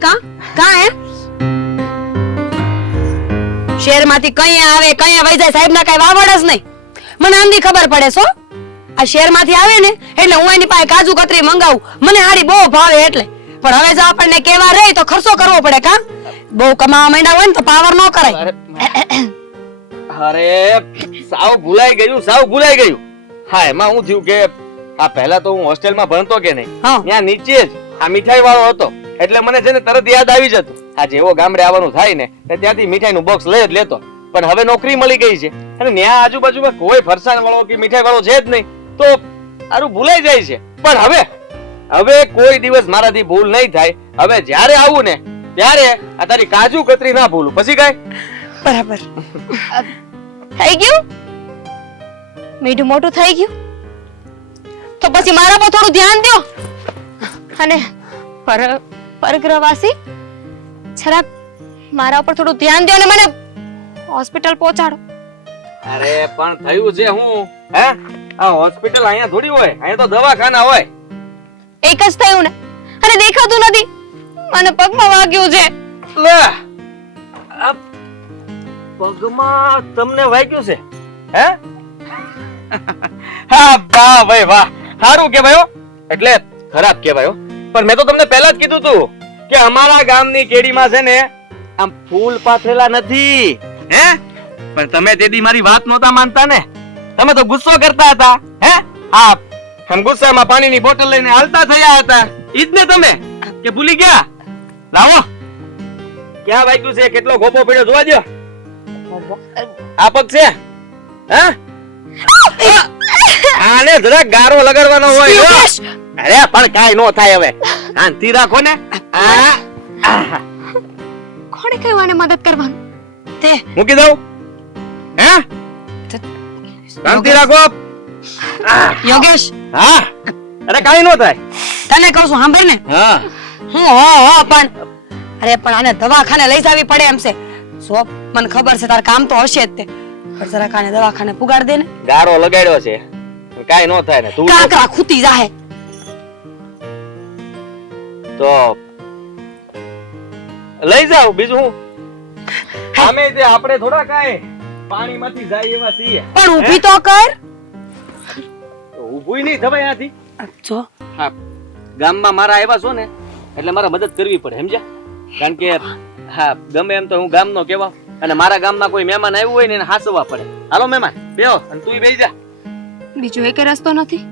કા કા એમ શહેરમાંથી કઈ આવે કઈ વઈ જાય સાહેબ ના કઈ વાવડ જ નહીં મને આંધી ખબર પડે છો આ શહેરમાંથી આવે ને એટલે હું એની પાસે કાજુ કતરી મંગાવું મને હારી બહુ ભાવે એટલે પણ હવે જો આપણને કેવા રહે તો ખર્ચો કરવો પડે કા બહુ કમાવા માંડ્યા હોય ને તો પાવર ન કરાય અરે સાવ ભૂલાઈ ગયું હા એમાં હું થયું કે આ પહેલા તો હું હોસ્ટેલમાં ભણતો કે નહીં ત્યાં નીચે જ આ મીઠાઈ વાળો હતો એટલે મને છે ને તરત યાદ આવી જતું આ જેવો ગામડે આવવાનું થાય ને ત્યાંથી મીઠાઈનું બોક્સ લઈ જ લેતો પણ હવે નોકરી મળી ગઈ છે અને ત્યાં આજુબાજુમાં કોઈ ફરસાણ વાળો કે મીઠાઈ વાળો છે જ નહીં તો સારું ભૂલાઈ જાય છે પણ હવે કોઈ દિવસ મારાથી ભૂલ નહીં થાય હવે જ્યારે આવું ને ત્યારે આ તારી કાજુ કતરી ના ભૂલું પછી કાઈ બરાબર થઈ ગયું મીઠું મોટું થઈ ગયું તો પછી મારા પર થોડું ધ્યાન દો અને પરગ્રહવાસી જરાક મારા ઉપર થોડું ધ્યાન દો અને મને હોસ્પિટલ પહોંચાડો અરે પણ થયું છે હું હે આ હોસ્પિટલ અહીંયા થોડી હોય અહીંયા તો દવાખાના હોય એક જ થયું ને અને દેખાતું નથી મને પગમાં વાગ્યું છે લે આ પગમાં તમને વાગ્યું છે હે હા વાહ ભાઈ વાહ સારું કહેવાયો એટલે ખરાબ કહેવાયો પણ મેં તો તમને પહેલા જ કીધું તું કે અમારા ગામની કેડીમાં છે ને આમ ફૂલ પાથરેલા નથી હે પણ તમે તેદી મારી વાત નહોતા માનતા ને તમે તો ગુસ્સો કરતા હતા હે હા આમ ગુસ્સામાં પાણીની બોટલ લઈને હાલતા થયા હતા ઈ જ ને તમે કે ભૂલી ગયા લાવો ક્યાં વાગ્યું છે કેટલો ગોપો પડ્યો જોવા દો આ પગ છે હે આને જરા ગારો લગાડવાનો હોય અરે પણ કાઈ નો થાય હવે શાંતિ રાખો ને કોણે કહ્યું આને મદદ કરવાનું તે મૂકી દઉં હે શાંતિ રાખો યોગેશ હા અરે કાઈ નો થાય તને કહું છું સાંભળ ને હા હું પણ અરે પણ આને દવાખાને લઈ જાવી પડે એમ છે સો મને ખબર છે તાર કામ તો હશે જ તે પણ જરા કાને દવાખાને પુગાડ દે ને ગારો લગાડ્યો છે કાઈ નો થાય ને તું કાકરા ખૂતી જાહે તો લઈ જાવ બીજું હું આમે તે આપણે થોડા કાઈ પાણીમાંથી જાય એવા છીએ પણ ઊભી તો કર ઊભું નહીં થવાય આથી જો હા ગામમાં મારા આવ્યા છો ને એટલે મારે મદદ કરવી પડે સમજ્યા કારણ કે હા ગમે એમ તો હું ગામનો કહેવા અને મારા ગામમાં કોઈ મહેમાન આવ્યું હોય ને એને હાસવા પડે હાલો મહેમાન બેહો અને તું બેસી જા બીજો એક રસ્તો નથી